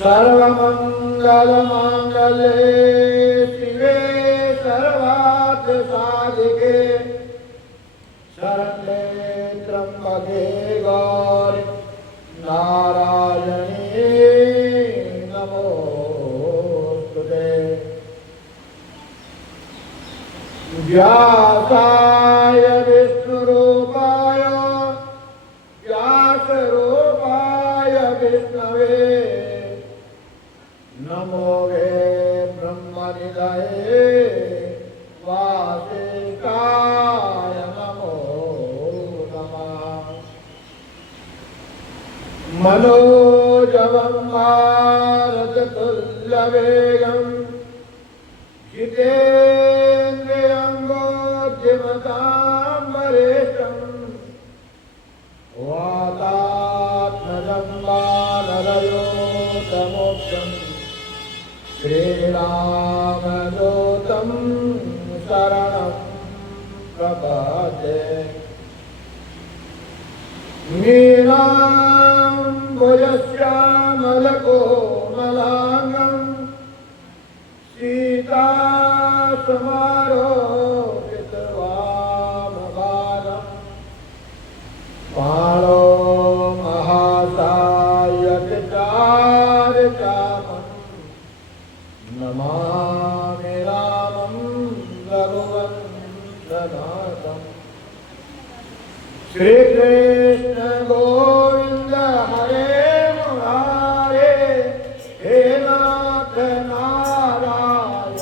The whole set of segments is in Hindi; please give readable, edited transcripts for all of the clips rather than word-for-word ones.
सर्वमंगलमांगल्ये शिवे सर्वार्थसाधिके शरण्ये त्र्यंबके गौरी नारायणी नमोस्तुते। व्यासाय विष्णुरूपाय व्यासरूपाय विष्णवे नमो वे ब्रह्मनिधये वासिष्ठाय नमो नमः। मनोजवं भारततुल्यवेगं जितेन्द्रियं बुद्धिमतां वरिष्ठं वातात्मजं वानरयोतमोक्षं श्रीरामदूतं शरणं प्रपद्ये। नीलाम्बुजश्यामलकोमलाङ्गं सीतासमारोपितवामभागं बाणो महासायकचारुचापं नमामि रामं रघुवंशनाथम्। श्री कृष्ण गोविंद हरे मुरारे हे नाथ नारायण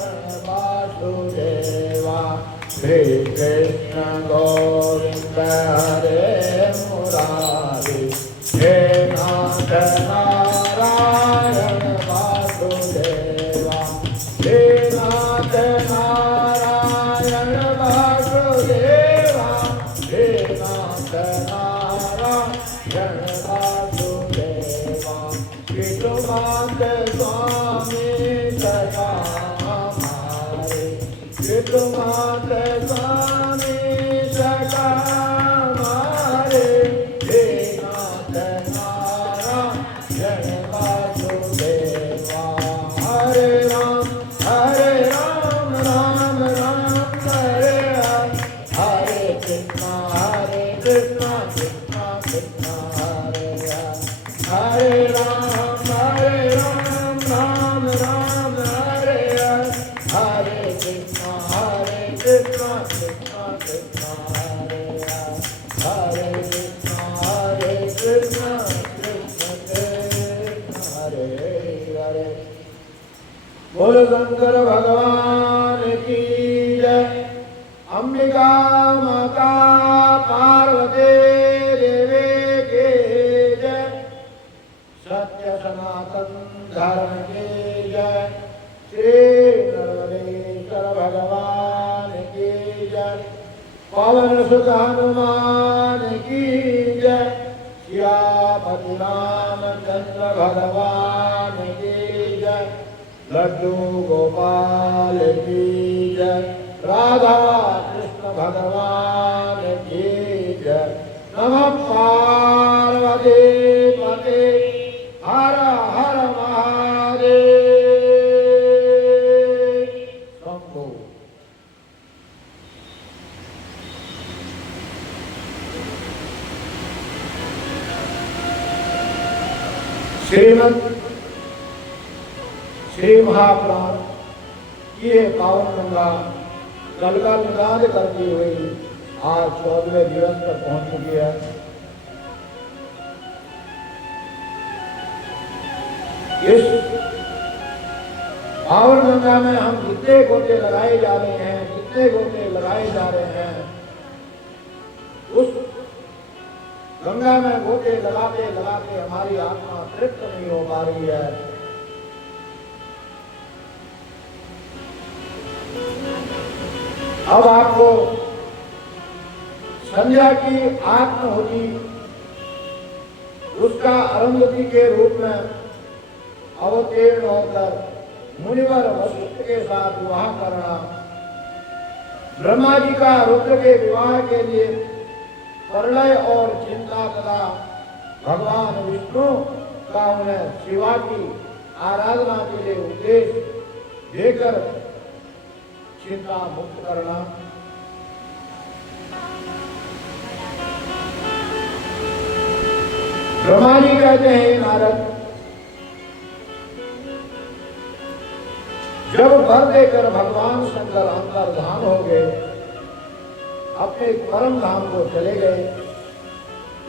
वासुदेवा। श्री कृष्ण गोविंद हरे मुरारे हे नाथ नारायण वासुदेवा। हे नाथ नारायण वासुदेवा। हे नाथ नारायण वासुदेवा। कृतुमात स्वामी सदा हमारे कृतुमात स्वामी सदा हमारे। हे नाथ नारायण वासुदेवा। हरे राम राम राम हरे हरे हरे कृष्णा कृष्णा कृष्णा हरे हरे। हरे राम राम राम हरे हरे हरे कृष्णा कृष्णा कृष्णा हरे हरे। हरे कृष्णा कृष्णा हरे हरे। बोल शंकर भगवान की जय। अंबिका माता पार्वती देवी की जय। सत्य सनातन धर्म की जय। श्री नर्मदेश्वर भगवान की जय। पवन सुत हनुमान की जय। सियापति रामचंद्र भगवान की जय। लड्डू गोपाल की जय। राधा कृष्ण भगवान की जय। नमः पार्वती पते हर हर महादेव शंभो। श्री महापुराण ये पावन गंगा कल का निदान करती हुई आज 14वें दिवस पर पहुंच चुकी है। इस पावन गंगा में हम जितने गोते लगाए जा रहे हैं उस गंगा में गोते लगाते लगाते हमारी आत्मा तृप्त नहीं हो पा रही है। अब आपको संध्या की आत्महुति उसका अरुंधति के रूप में अवतीर्ण होकर मुनिवर वशिष्ठ के साथ विवाह करना, ब्रह्मा जी का रुद्र के विवाह के लिए प्रलय और चिंता तथा भगवान विष्णु का उन्हें शिवा की आराधना के लिए उपदेश देकर चिंता मुक्त करना। ब्रह्मा जी कहते हैं नारद, जब वर देकर भगवान शंकर अंतर्धान हो गए, अपने परम धाम को चले गए,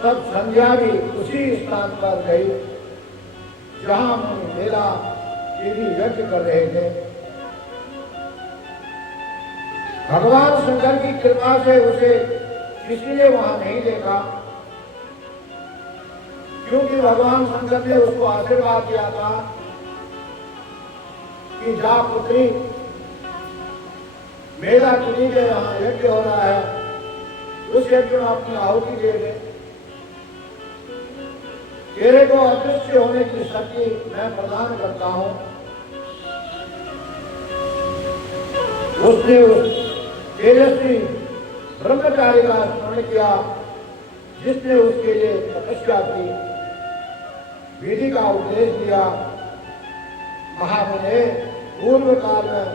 तब संध्या भी उसी स्थान पर गई जहां मुनि मेला विधि व्यक्त कर रहे थे। भगवान शंकर की कृपा से उसे किसी ने वहां नहीं देखा, क्योंकि भगवान शंकर ने उसको आशीर्वाद दिया था कि जा पुत्री, मेरा किन्हीं के यहाँ यज्ञ हो रहा है, उस यज्ञ में अपनी आहुति दे दे। तेरे को अदृश्य होने की शक्ति मैं प्रदान करता हूं। उसने उस तेजस्वी ब्रह्मचारी का स्मरण किया जिसने उसके लिए तपस्या की, विधि का उपदेश दिया। महामुने, पूर्व काल में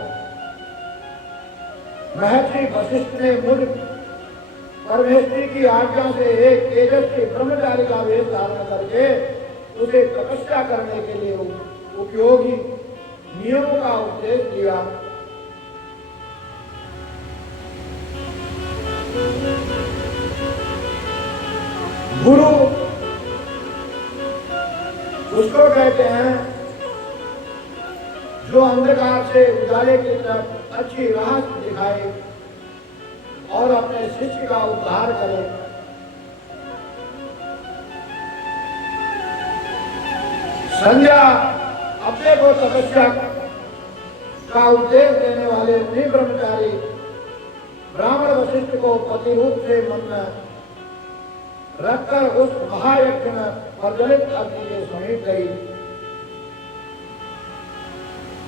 महर्षि वशिष्ठ ने मुझ परमेश्वरी की आज्ञा से एक तेजस्वी ब्रह्मचारी का वेश धारण करके उसे तपस्या करने के लिए उपयोगी नियमों का उपदेश दिया। गुरु उसको कहते हैं जो अंधकार से उजाले की तरफ अच्छी राह दिखाए और अपने शिष्य का उद्धार करे। संध्या अपने को तपस्या का उपदेश देने वाले मुनि ब्रह्मचारी ब्राह्मण वशिष्ठ को पति रूप से मन में रखकर उस महायज्ञ में प्रज्वलित अग्नि के समीप गई।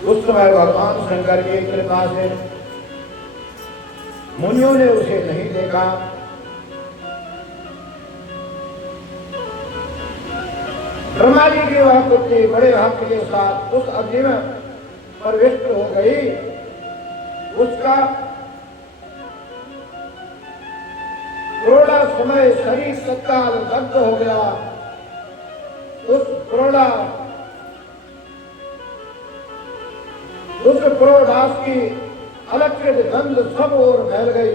उस समय भगवान शंकर की कृपा से मुनियों ने उसे नहीं देखा। ब्रह्मा जी की वह पुत्री बड़े हक के साथ उस अग्नि में प्रविष्ट हो गई। उसका थोड़ा समय शरीर तत्काल दग्ध हो गया। उस क्रोधास की अलक्षित गंध सब ओर फैल गई।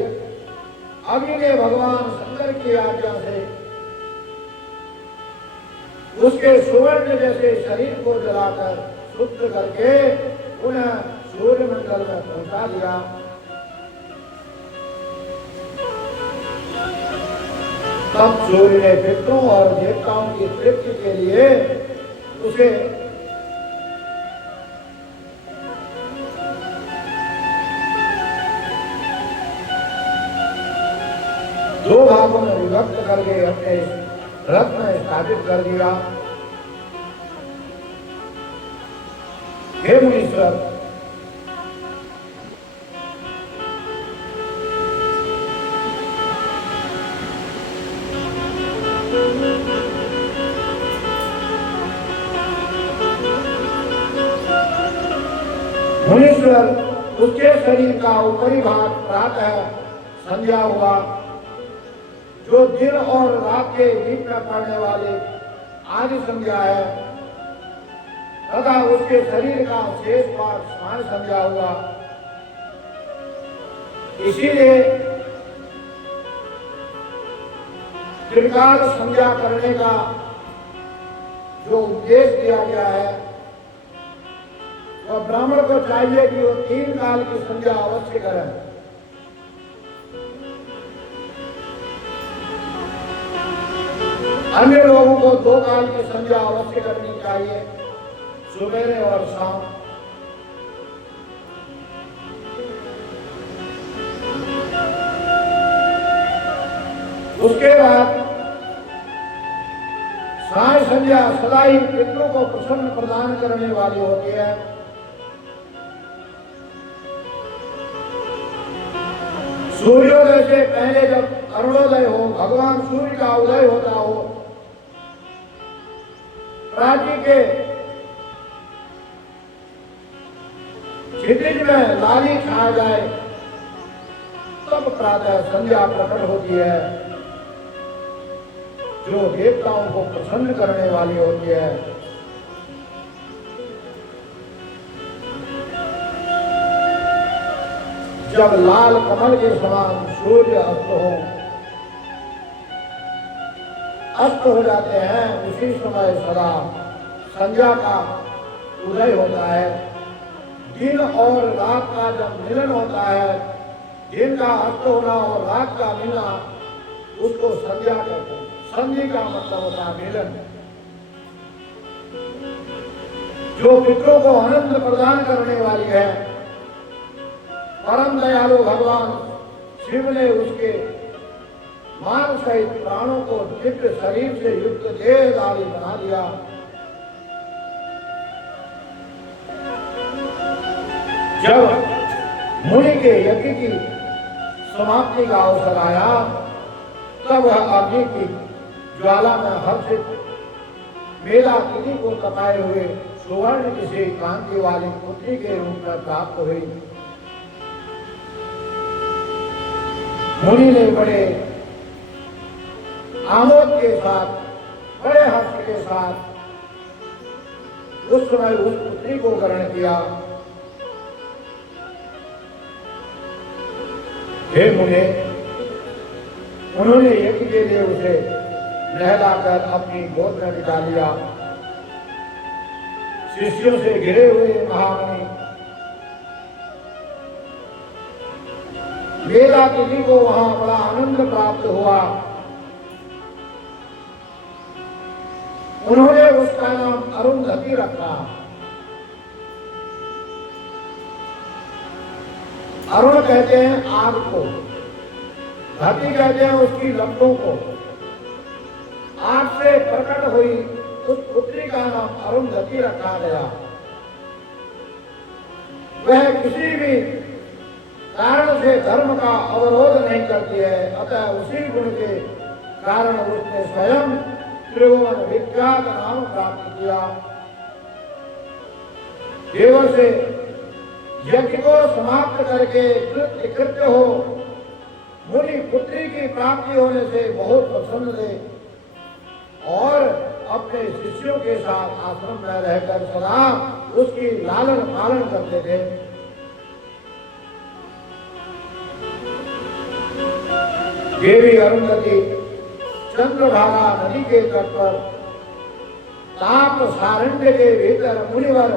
अग्नि ने भगवान शंकर की आज्ञा से उसके सुवर्ण जैसे शरीर को जलाकर शुद्ध करके उन्हें सूर्य मंडल में पहुंचा दिया। तब सूर्य ने पितरों और देवताओं की तृप्ति के लिए उसे दो भागों में विभक्त करके अपने रथ में स्थापित कर दिया। हे मुनीश्वर, मुनीश्वर, उसके शरीर का ऊपरी भाग प्रातः संध्या हुआ, जो दिन और रात के बीच में पड़ने वाले आदि संध्या है, तथा उसके शरीर का शेष भाग साय संध्या हुआ। इसीलिए त्रिकाल संध्या करने का जो उपदेश दिया गया है, वह ब्राह्मण को चाहिए कि वो 3 काल की संध्या अवश्य करें। अन्य लोगों को 2 काल की संध्या अवश्य करनी चाहिए, सुबह और शाम। उसके बाद साय संध्या सदा ही पितरों को प्रसन्न प्रदान करने वाली होती है। सूर्योदय से पहले जब अरुणोदय हो, भगवान सूर्य का उदय होता हो, प्राची के क्षितिज में लाली छा जाए तब प्रातः संध्या प्रकट होती है, जो देवताओं को प्रसन्न करने वाली होती है। जब लाल कमल के समान सूर्य अस्त हो जाते हैं, उसी समय सदा संध्या का उदय होता है। दिन और रात का जब मिलन होता है, दिन का अस्त होना और रात का मिलना, उसको संध्या कहते हैं। संधि का मतलब होता है मिलन। जो पितरों को आनंद प्रदान करने वाली है, परम दयालु भगवान शिव ने उसके मान सहित प्राणों को दिव्य शरीर से युक्त देहधारी बना दिया। जब मुनि के यज्ञ की समाप्ति का अवसर आया, तब वह अग्नि की ज्वाला में हर्षित मेला तिथि को तपाए हुए सुवर्ण किसी कांति वाली पुत्री के रूप में प्राप्त हुई। मुनि ने बड़े आमोद के साथ, बड़े हर्ष के साथ उस समय उस पुत्री को ग्रहण किया। हे मुने, उन्होंने यज्ञ के लिए उसे नहलाकर अपनी गोद में बिठा लिया। शिष्यों से घिरे हुए महामुनि मेला तिथि को वहां बड़ा आनंद प्राप्त हुआ। उन्होंने उसका नाम अरुंधति रखा। अरुण कहते हैं आग को, धरती कहते हैं उसकी लपटों को। आग से प्रकट हुई उस पुत्री का नाम अरुंधति रखा गया। वह किसी भी कारण से धर्म का अवरोध नहीं करती है, अतः उसी गुण के कारण उसने स्वयं त्रिभुवन विख्यात नाम प्राप्त किया। देव से यज्ञ को समाप्त करके कृत्य हो मुनि पुत्री की प्राप्ति होने से बहुत प्रसन्न थे और अपने शिष्यों के साथ आश्रम में रहकर सदा उसकी लालन पालन करते थे। देवी अरुंधति चंद्रभागा नदी के तट पर ताप सारण्य के भीतर मुनिवर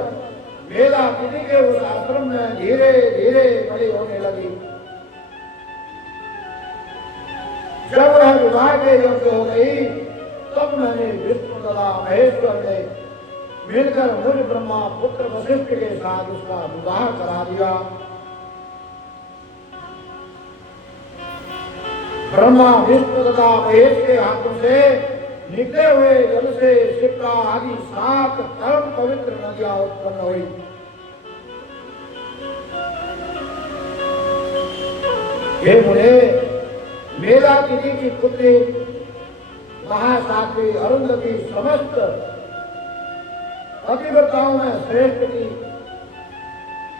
मेला तिथि के उस आश्रम में धीरे धीरे बड़ी होने लगी। जब वह विवाह के योग्य हो गई, तब मैंने विष्णु तथा महेश्वर ने मिलकर मुनि ब्रह्मा पुत्र वशिष्ठ के साथ उसका विवाह करा दिया। ब्रह्मा विष्णु तथा महेश के हाथों से निकले हुए जल से शिप्रा आदि 7 परम पवित्र नदियां उत्पन्न हुई। हे मुने, मेला तिथि की पुत्री महासाध्वी अरुंधति समस्त पतिव्रताओं में श्रेष्ठ थी।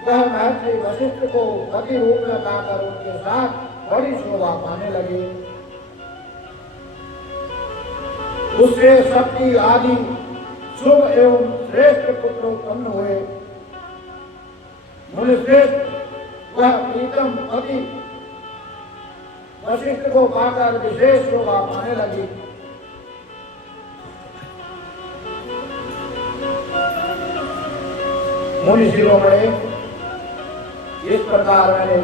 वह महर्षि वशिष्ठ को पति रूप में पाकर उनके साथ बड़ी शोभा पाने लगी। उससे शक्ति आदि शुभ एवं श्रेष्ठ पुत्र उत्पन्न हुए। मुनिश्रेष्ठ वह प्रीतम पति वशिष्ठ को पाकर विशेष शोभा पाने लगी। मुनि शिरोमणि, इस प्रकार मैंने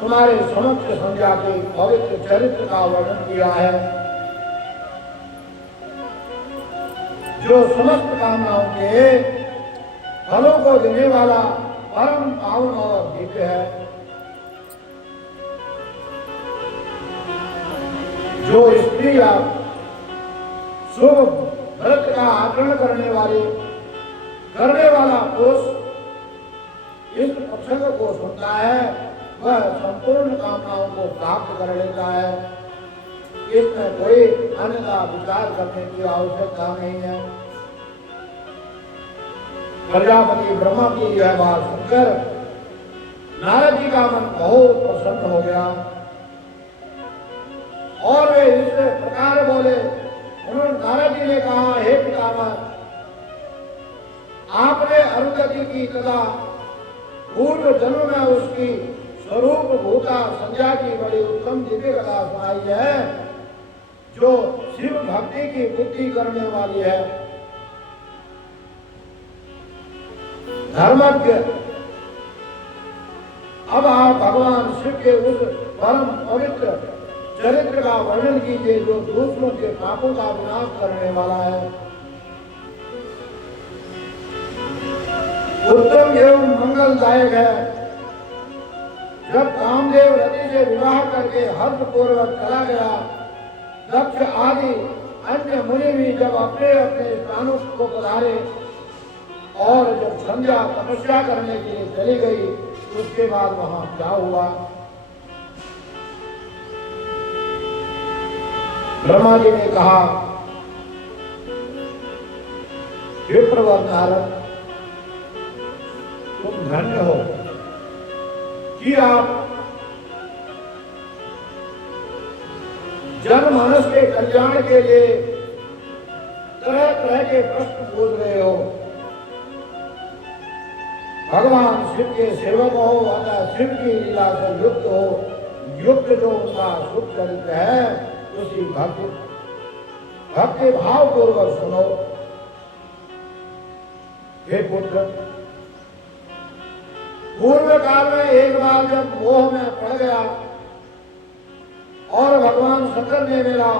तुम्हारे समक्ष संध्या के पवित्र चरित्र का वर्णन किया है, जो समस्त कामनाओं के फलों को देने वाला परम पावन और दिव्य है। जो स्त्री या शुभ व्रत का आचरण करने वाला पुरुष इस प्रसंग को सुनता है, वह संपूर्ण कामनाओं को प्राप्त कर लेता है। इसमें कोई अन्यथा विचार करने की आवश्यकता नहीं है। प्रजापति ब्रह्मा की यह बात सुनकर नारद जी का मन बहुत प्रसन्न हो गया और वे इस प्रकार बोले। उन्होंने नारद जी ने कहा, हे पितामह, आपने अरुंधति की तथा पूर्व जन्म में उसकी स्वरूप भूता संध्या की बड़ी उत्तम दिव्य कथा सुनाई है, जो शिव भक्ति की बुद्धि करने वाली है। धर्मज्ञ, अब आप भगवान शिव के उस परम पवित्र चरित्र का वर्णन कीजिए जो दूसरों के पापों का विनाश करने वाला है, उत्तम एवं मंगलदायक है। जब कामदेव रति से विवाह करके हर्ष पूर्वक चला गया, दक्ष आदि अन्य मुनि भी जब अपने अपने स्थानों को पधारे और जब संध्या तपस्या करने के लिए चली गई, उसके बाद वहां क्या हुआ? ब्रह्मा जी ने कहा, विप्रवर नारद, तुम धन्य हो कि आप जनमानस के कल्याण के लिए तरह तरह के प्रश्न पूछ रहे हो। भगवान शिव के सेवक हो, अतः शिव की लीला से युक्त हो। युक्त जो उनका शुभ चरित्र है, उसी भक्ति भाव पूर्वक सुनो। हे पुत्र, पूर्व काल में एक बार जब मोह में पड़ गया और भगवान शंकर ने मेरा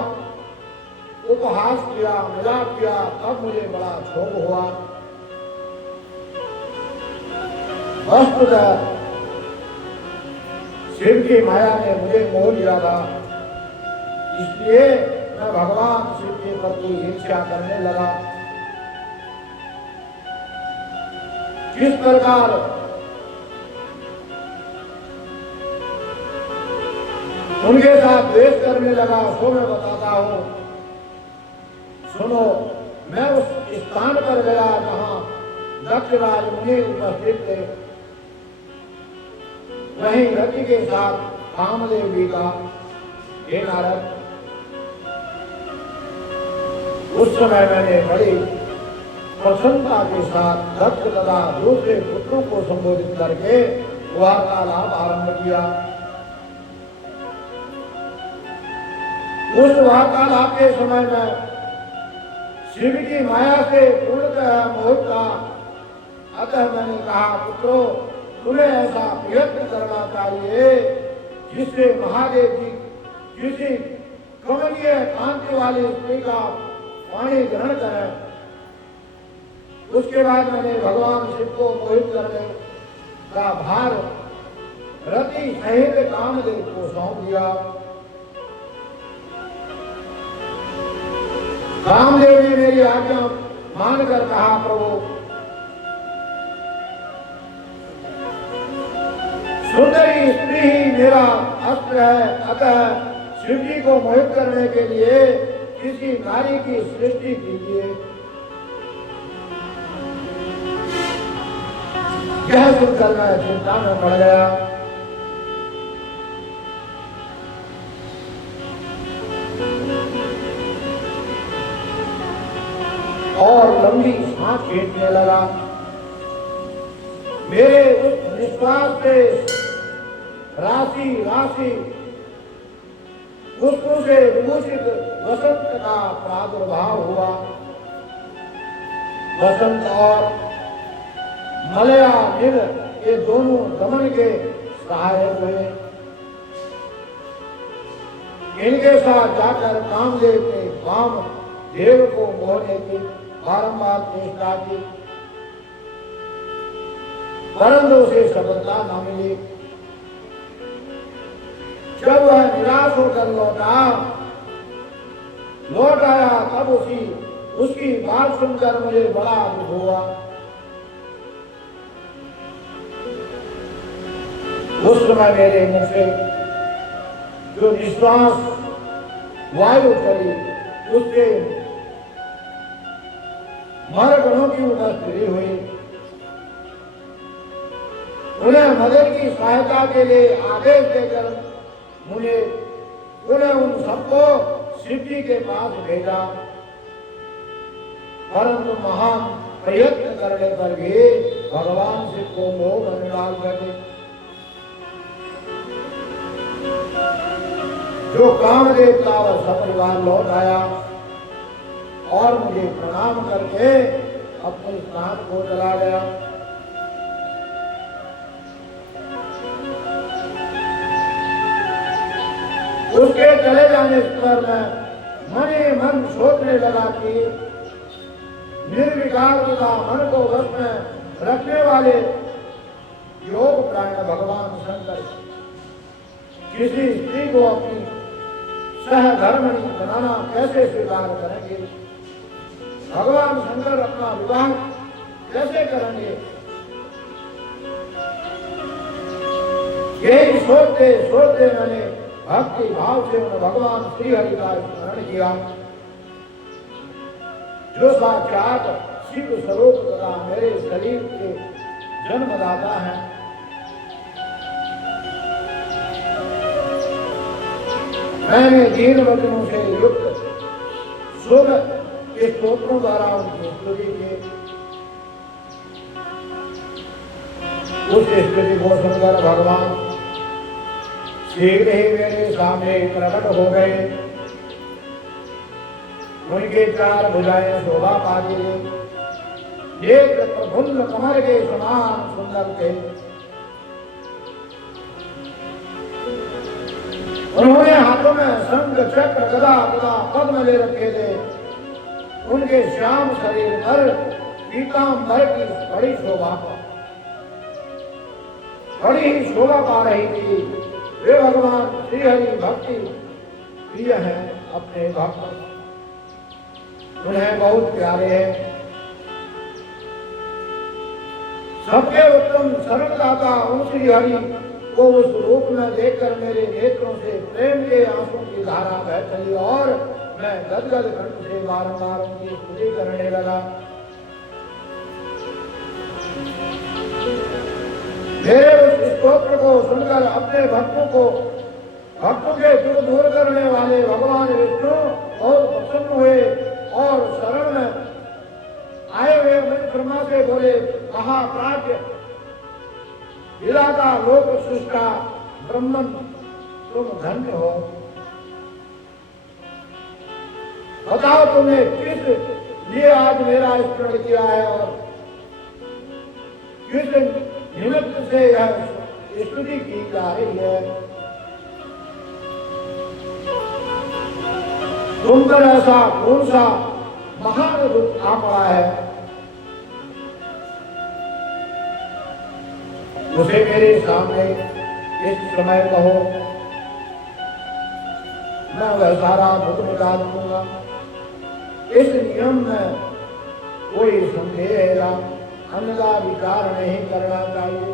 उपहास किया, मजाक किया, तब मुझे बड़ा क्षोभ हुआ। वस्तुतः शिव की माया ने मुझे मोह लिया था, इसलिए मैं भगवान शिव के प्रति ईर्ष्या करने लगा। किस प्रकार उनके साथ द्वेष करने लगा, सो मैं बताता हूं। सुनो, मैं उस स्थान पर गया जहां दक्ष राज मुनि उपस्थित थे। वहीं रति के साथ कामदेव भी का। हे नारद, उस समय मैंने बड़ी प्रसन्नता के साथ दक्ष तथा दूसरे पुत्रों को संबोधित करके वार्तालाप आरंभ किया। उस वार्तालाप के समय में शिव की माया से पूर्णतः मोहित था। अतः मैंने कहा, पुत्रो, तुम्हें ऐसा प्रयत्न करना चाहिए जिससे महादेव जी किसी कमनीय कांति वाली स्त्री का पानी ग्रहण करें। उसके बाद मैंने भगवान शिव को मोहित करने का भार रति सहित कामदेव को सौंप दिया। कामदेव ने मेरी आज्ञा मानकर कहा, प्रभु, सुंदरी स्त्री ही मेरा अस्त्र है, अतः शिव जी को मोहित करने के लिए किसी नारी की सृष्टि कीजिए। यह सुनकर मैं चिंता में पड़ गया। और लंबी सांस खींचने लगा। मेरे उस निश्वास से राशि राशि पुष्पों से विभूषित वसंत का प्रादुर्भाव हुआ। वसंत और मलया नील ये दोनों दमन के सहायक हुए। इनके साथ जाकर कामदेव ने वाम देव को मोहने की बारंबार चेष्टा की, परंतु उसे सफलता न मिली। जब वह निराश होकर लौट आया, तब उसकी बात सुनकर मुझे बड़ा दुख हुआ। उस समय मेरे मुख से जो निश्वास वायु चली, उससे मरगणों की उपस्थिति हुई। उन्हें मदद की सहायता के लिए आदेश देकर मुझे उन्हें उन सबको शिव जी के पास भेजा, परंतु महान प्रयत्न करने पर भी भगवान शिव को मोह में डाल सके। जो कामदेव था वह सपरिवार लौट आया और मुझे प्रणाम करके अपने स्थान को चला गया। उसके चले जाने पर मैं मने मन सोचने लगा कि निर्विकार तथा मन को वश में रखने वाले योग प्राण भगवान शंकर किसी स्त्री को अपनी सहधर्मणी बनाना कैसे स्वीकार करेंगे? भगवान शंकर अपना विवाह कैसे करेंगे? यही सोचते सोचते मैंने भक्ति भाव से उन भगवान श्री हरि का स्मरण किया, जो साक्षात शिव स्वरूप तथा मेरे शरीर के जन्मदाता है। मैंने दीन वचनों से युक्त शुभ के स्तोत्रों द्वारा उनकी स्तुति की। उस स्तुति को सुनकर भगवान शीघ्र ही मेरे सामने प्रकट हो गए। उनके चार भुजाएं शोभा पाती, एक प्रफुल्ल कमर के समान सुंदर थे। उन्होंने हाथों में शंख चक्र गदा तथा पद्म ले रखे थे। उनके श्याम शरीर पर पीतांबर की बड़ी ही शोभा पा रही थी। वे भगवान श्री हरि भक्ति प्रिय हैं, अपने भक्त उन्हें बहुत प्यारे हैं। सबके उत्तम शरणदाता उन श्री हरि को उस रूप में देखकर मेरे नेत्रों से प्रेम के आंसू की धारा बह चली और मैं गदगद कंठ से बारंबार उनकी स्तुति करने लगा। मेरे उस स्तोत्र को सुनकर अपने भक्तों के दुख दूर करने वाले भगवान विष्णु बहुत प्रसन्न हुए और शरण में आए हुए ब्रह्मा से बोले, महाप्राज्य विधाता लोक सृष्टा ब्रह्मन तुम धन्य हो। बताओ तुमने किस लिए आज मेरा स्मरण किया है और किस निमित्त से यह स्तुति की जा रही है? तुम पर ऐसा कौन सा महान दुख आ पड़ा है? उसे मेरे सामने इस समय कहो, मैं वह सारा दुख निकाल दूंगा। इस नियम में कोई संदेह या अन्यथा विचार नहीं करना चाहिए।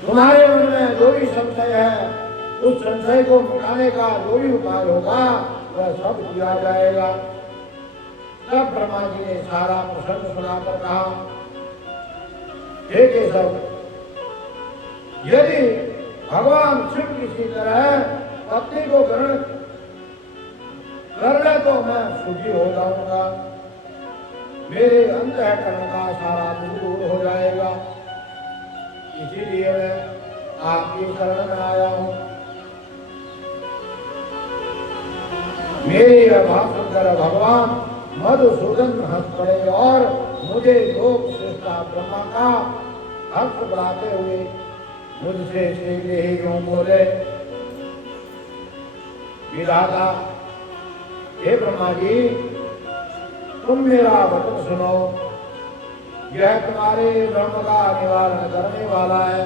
तुम्हारे मन में जो भी संशय है, उस संशय को मिटाने का जो भी उपाय होगा वह सब किया जाएगा। तब ब्रह्मा जी ने सारा प्रसंग सुनाकर कहा, हे केशव, यदि भगवान शिव किसी तरह पत्नी को ग्रहण कर ले तो मैं सुखी हो जाऊंगा, मेरे अंतःकरण का सारा दुख दूर हो जाएगा। इसीलिए मैं आपकी शरण में आया हूँ। मेरी बात सुनकर भगवान मधुसूदन हंस पड़े और मुझे लोक सृष्टा ब्रह्मा का हर्ष बढ़ाते हुए मुझसे सीधे ही यूं बोले, विधाता, हे ब्रह्मा जी, तुम मेरा वचन सुनो। यह तुम्हारे ब्रह्म का निवारण करने वाला है।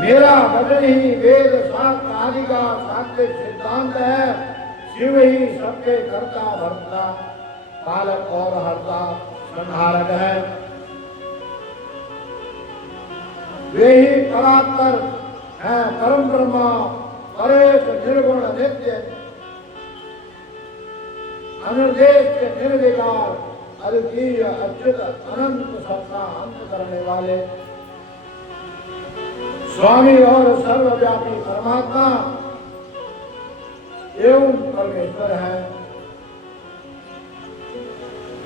मेरा वचन ही वेद शास्त्र आदि का सात्विक सिद्धांत है। शिव ही सबके कर्ता भर्ता पालक और हर्ता संहारक है। वे ही परात्पर है, परम ब्रह्मा, परेश निर्गुण नित्य, अनिर्देश निर्विकार, अद्वितीय अच्युत अनंत सत्ता अंत करने वाले स्वामी और सर्वव्यापी परमात्मा एवं परमेश्वर है।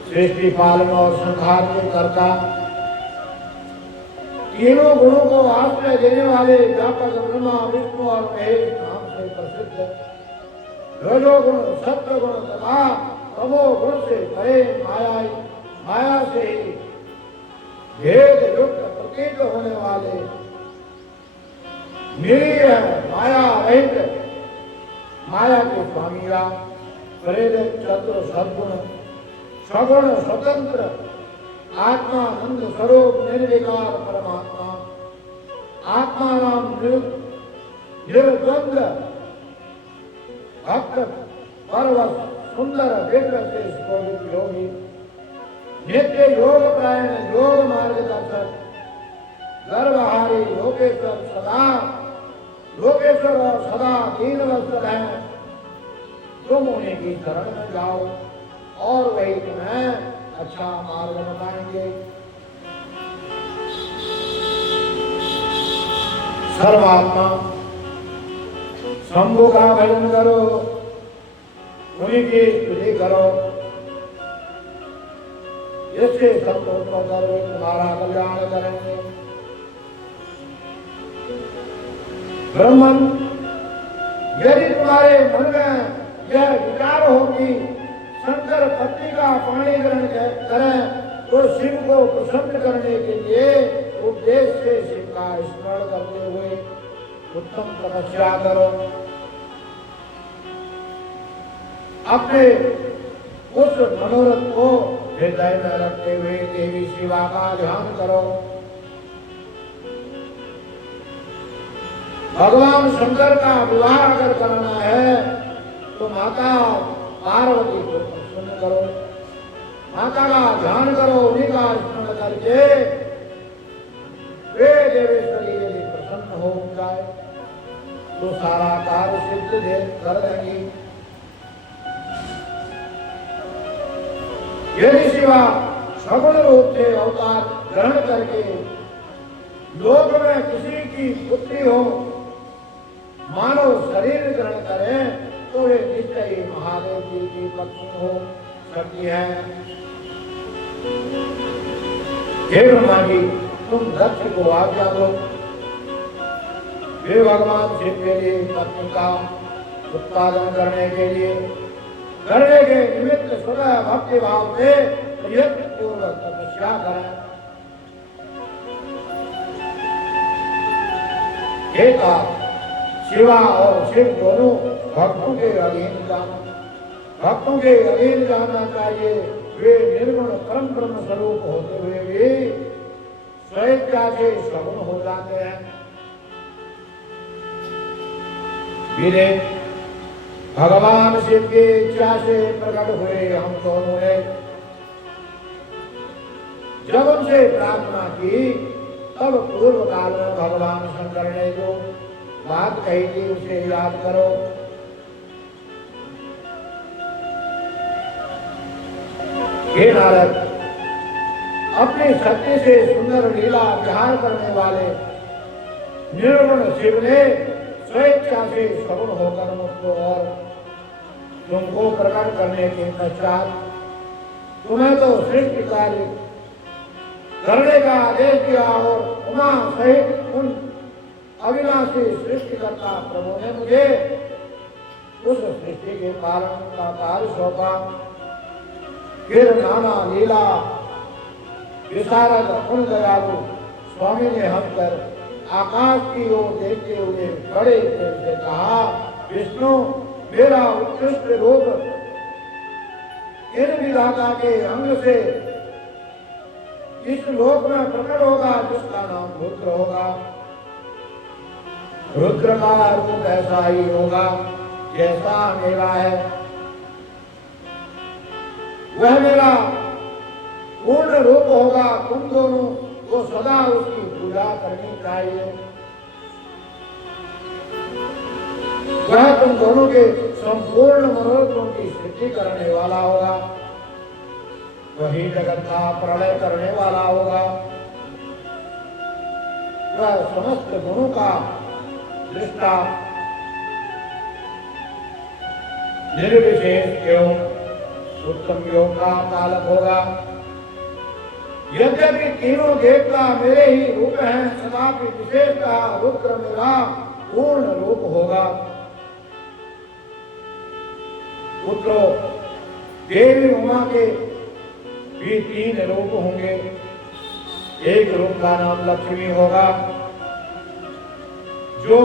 सृष्टि पालन और संहार के कर्ता, तीनों गुणों को आश्रय देने वाले व्यापक ब्रह्मा विष्णु और महेश नाम से प्रसिद्ध रजो गुण सत्य गुण तथा तमो गुण से परे माया से ही भेद युक्त प्रतीत होने वाले निरीह माया रहित माया के स्वामीया प्रेरक चतुर सद्गुण सगुण स्वतंत्र आत्मानंद स्वरूप निर्विकार परमात्मा आत्मा नाम निर्द्वंद भक्त परवश सुंदर विग्रह से शोभित योगी नित्य योग प्रायण योग मार्गदर्शक गर्भहारी लोकेश्वर सदा लोकेश्वर और सदा दीन वत्सल है। तुम उन्हीं की शरण में जाओ और वही तुम्हें अच्छा मार्ग बताएंगे। सर्वात्मा शंभु का भजन करो, उन्हीं की स्तुति करो, इससे संतोष करो, तुम्हारा कल्याण करेंगे। ब्रह्मन, यदि तुम्हारे मन में यह विचार हो कि शंकर पत्नी का पाणी ग्रहण करें तो शिव को प्रसन्न करने के लिए उपदेश से शिव का स्मरण करते हुए उत्तम तपस्या करो। अपने उस मनोरथ को हृदय में रखते हुए देवी शिवा का ध्यान करो। भगवान शंकर का विवाह अगर करना है तो माता पार्वती को प्रसन्न करो, माता का ध्यान करो, उन्हीं का स्मरण करके वे देवेश्वरी यदि प्रसन्न हो जाए तो सारा कार्य सिद्ध कर देंगी। यदि शिवा सगुण रूप से अवतार ग्रहण करके लोक में किसी की पुत्री हो, मानव शरीर ग्रहण करें तो वे निश्चय ही महादेव जी की पत्नी हो सकती है। हे ब्रह्मा जी, तुम दक्ष को आज्ञा दो, वे भगवान शिव के लिए पत्नी का उत्पादन करने के निमित्त स्वतः भक्ति भाव से प्रयत्न पूर्वक तपस्या करें। शिवा और शिव दोनों भक्तों के अधीन जाना चाहिए। वे निर्गुण परम ब्रह्म स्वरूप होते हुए भी स्वेच्छा से सगुण हो जाते हैं। वीरे, भगवान शिव की इच्छा से प्रकट हुए हम दोनों ने जब उनसे प्रार्थना की तब पूर्व काल में भगवान शंकर ने जो बात कही थी उसे याद करो। हे नारद, अपनी शक्ति से सुंदर लीला विहार करने वाले निर्गुण शिव ने स्वेच्छा से सगुण होकर मुझको और तुमको प्रकट करने के पश्चात तुम्हें तो सृष्टि कार्य करने का आदेश दिया और उमा सहित उन अविनाशी सृष्टिकर्ता प्रभु ने मुझे उस सृष्टि के कारण का कार्य सौंपा। फिर नाना लीला विशारद उन दयालु स्वामी ने हंसकर आकाश की ओर देखते हुए बड़े प्रेम से कहा, विष्णु, मेरा उत्कृष्ट रूप इन विधाता के अंग से इस लोक में प्रकट होगा जिसका नाम रुद्र होगा। रुद्र का रूप ऐसा ही होगा जैसा मेरा है। वह मेरा पूर्ण रूप होगा। तुम दोनों को सदा उसकी पूजा करनी चाहिए। वह तुम दोनों के संपूर्ण मनोरथों की सिद्धि करने वाला होगा। वही जगत का प्रलय करने वाला होगा। वह समस्त गुणों का दृष्टा, निर्विशेष एवं उत्तम योग का पालक होगा। यद्यपि तीनों देवता मेरे ही रूप हैं, तथापि विशेषतः रुद्र मेरा पूर्ण रूप होगा। पुत्रों, देवी उमा के भी तीन रूप होंगे। एक रूप का नाम लक्ष्मी होगा, जो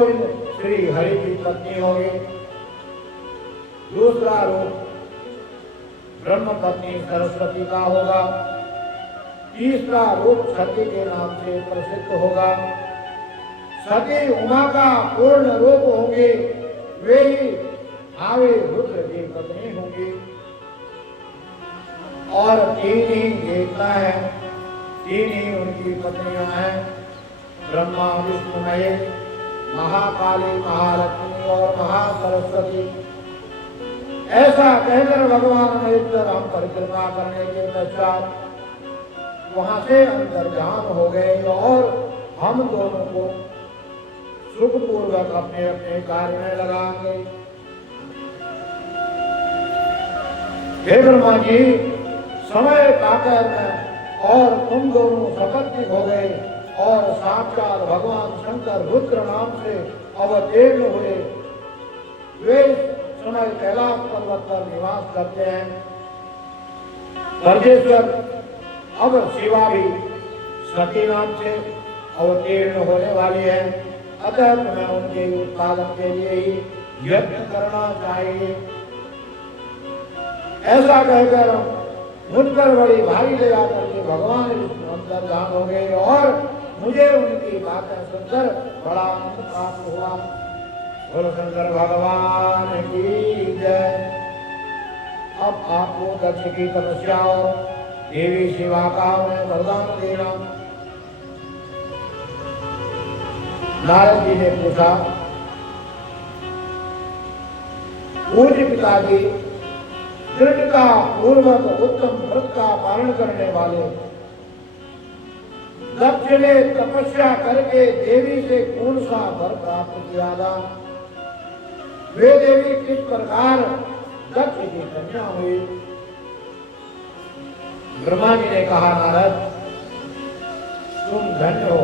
श्री हरि की पत्नी होगी। दूसरा रूप ब्रह्म पत्नी सरस्वती का होगा। तीसरा रूप सती के नाम से प्रसिद्ध होगा। सती उमा का पूर्ण रूप होंगे, वे ही आवे रुद्र की पत्नी होंगी। और तीन ही देवता है, तीन ही उनकी पत्नियां हैं, ब्रह्मा विष्णु महेश, महाकाली महालक्ष्मी और महासरस्वती। ऐसा कहकर भगवान महेश्वर हम परिक्रमा करने के पश्चात वहां से अंतर्धान हो गए और हम दोनों को सुखपूर्वक अपने अपने कार्य में लगाएंगे। हे ब्रह्मा जी, समय पाकर और तुम दोनों सपत्निक हो गए और साक्षात भगवान शंकर रुद्र नाम से अवतीर्ण हुए। वे समय कैलाश पर्वत पर निवास करते हैं। परमेश्वर अब शिवा भी सती नाम से अवतीर्ण होने वाली है, अतः तुम्हें उनके उत्पादन के लिए ही यत्न करना चाहिए। ऐसा कहकर मुझ पर बड़ी भारी दया करके भगवान विष्णु अंतर्धान हो गए और मुझे उनकी बातें सुनकर बड़ा आनंद प्राप्त हुआ। बोलो शंकर भगवान की जय। अब आपको दक्ष की तपस्या और देवी शिवा का मैं वरदान देना। नारद जी ने पूछा, पूज्य पिताजी, दृढ़ता पूर्वक उत्तम व्रत का पालन करने वाले दक्ष ने तपस्या करके देवी से कौन सा वर प्राप्त किया था? वे देवी किस प्रकार दक्ष की कन्या हुई? ब्रह्मा जी ने कहा, नारद तुम धन्य हो।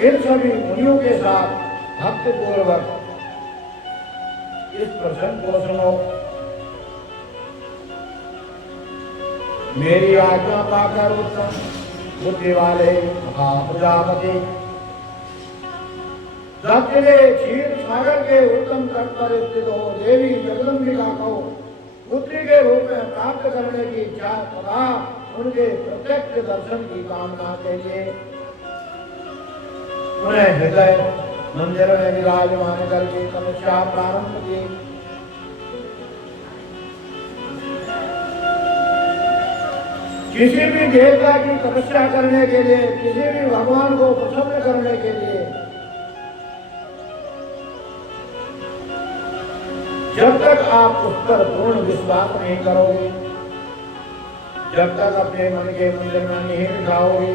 इन सभी मुनियों के साथ भक्ति पूर्वक इस प्रसंग को सुनो। मेरी आज्ञा पाकर उत्तम बुद्धि वाले प्रजापति दक्ष ने क्षीर सागर के उत्तम तट पर स्थित हो देवी जगदम्बिका को पुत्री के रूप में प्राप्त करने की इच्छा तथा उनके प्रत्यक्ष दर्शन की कामना के लिए उन्हें हृदय मंदिर में विराजमान करके तपस्या प्रारंभ की। किसी भी देवता की तपस्या करने के लिए, किसी भी भगवान को प्रसन्न करने के लिए जब तक आप उस पर पूर्ण विश्वास नहीं करोगे, जब तक अपने मन के मंदिर में नहीं बिठाओगे,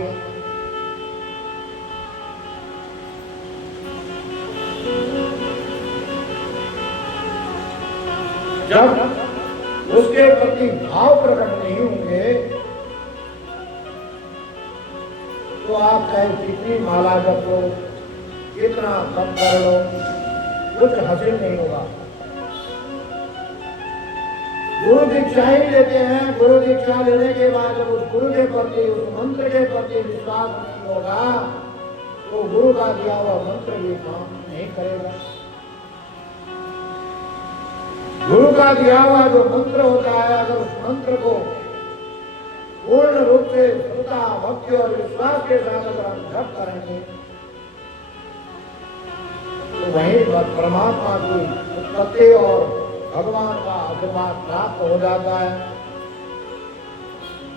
जब उसके प्रति भाव प्रकट नहीं होंगे, तो आप चाहे कितनी माला जप लो, कितना कम कर लो, कुछ हासिल नहीं होगा। गुरु दीक्षा ही लेते हैं, गुरु दीक्षा लेने के बाद जब उस गुरु के प्रति, उस मंत्र के प्रति विश्वास नहीं होगा, तो गुरु का दिया हुआ मंत्र भी काम नहीं करेगा। गुरु का दिया हुआ जो मंत्र होता है, अगर उस मंत्र को पूर्ण रूप से श्रद्धा, भक्ति और विश्वास के साथ अगर हम जप करेंगे, तो वहीं परमात्मा की उत्पत्ति और भगवान का आशीर्वाद प्राप्त हो जाता है।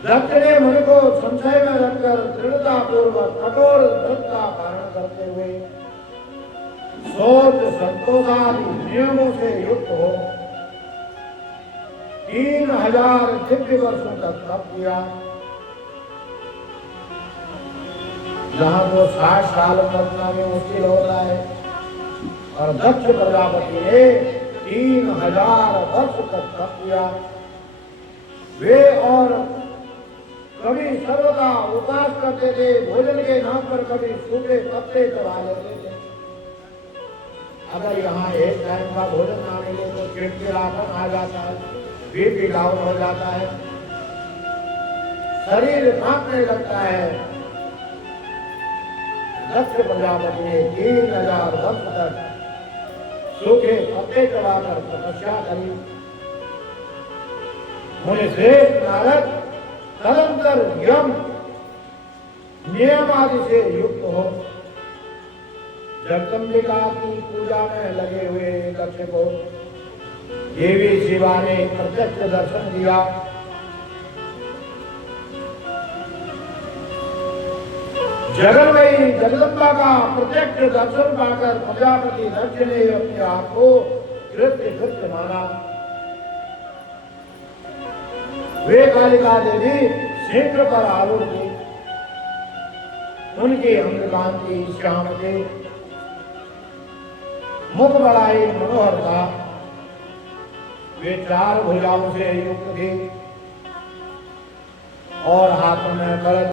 दक्ष ने मन को संशय में रखकर दृढ़ता पूर्वक कठोर व्रत का पालन करते हुए सोच संतोषादि नियमों से युक्त हो 3000 दिव्य वर्षों तक तप किया। जहां तो 60 साल मरना में मुश्किल होता है, और दक्ष प्रजापति ने 3000 वर्ष तक तप किया। वे और कभी सर्वदा उपवास करते थे, भोजन के नाम पर कभी सूखे पत्ते चढ़ा लेते थे। अगर यहाँ एक टाइम का भोजन ना मिले तो चिड़चिड़ापन आ जाता है, बीपी डाउन हो जाता है, शरीर कांपने लगता है। दक्ष प्रजापति ने 3000 वर्ष तक सूखे पत्ते चढ़ाकर तपस्या करी। मुनि श्रेष्ठ नारद तदंतर यम नियम आदि से युक्त हो जगदम्बिका की पूजा में लगे हुए दक्ष को देवी शिवा ने प्रत्यक्ष दर्शन दिया। जगन्मयी जगदम्बा का प्रत्यक्ष दर्शन पाकर प्रजापति दक्ष ने अपने आप को कृत्य माना। वे कालिका देवी शीघ्र पर आरूढ़ थी। उनकी अंगकांति श्याम थे, मुख बड़ा ही मनोहर था। वे 4 भुजाओं से युक्त थे और हाथों में कलश